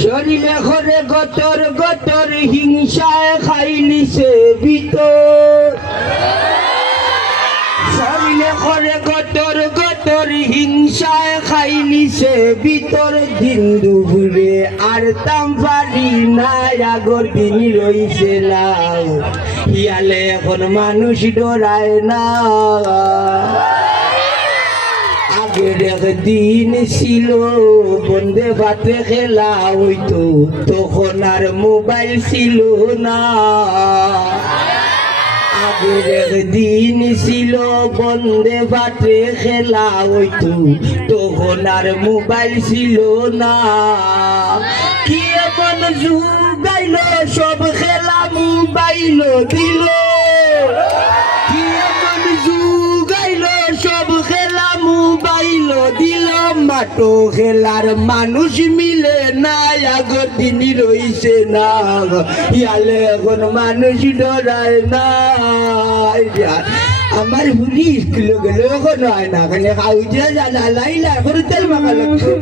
শরীরে ঘরে গতর গতর হিংসায় খাইলিছে ভিতর শরীরে ঘরে গতর গতর হিংসায় খাইলিছে ভিতর দিন দুপুরে আর তাম পারি না আগর দিন রইছে না হিয়ালে এখন মানুষ ডরায় না আগের একদিন ছিল বন্দে ভাতে খেলা হইতো তখন আর মোবাইল ছিল না আগের একদিন ছিল বন্দে ভাতে খেলা হইতো তখন আর মোবাইল ছিল না কি এমন যুগ আইল সব খেলা মোবাইল দিল কি এমন যুগ আইল সব খেলা মোবাইল দিল মাটো খেলার মানুষ মিলে না আগর দিনই রইছে না ইয়ালে এখন মানুষ ডরায় না আমার হুলি স্কুল গেল এখন হয় না খালি খাউজে জানা লাইলা এখন তেল মাখা লাগছে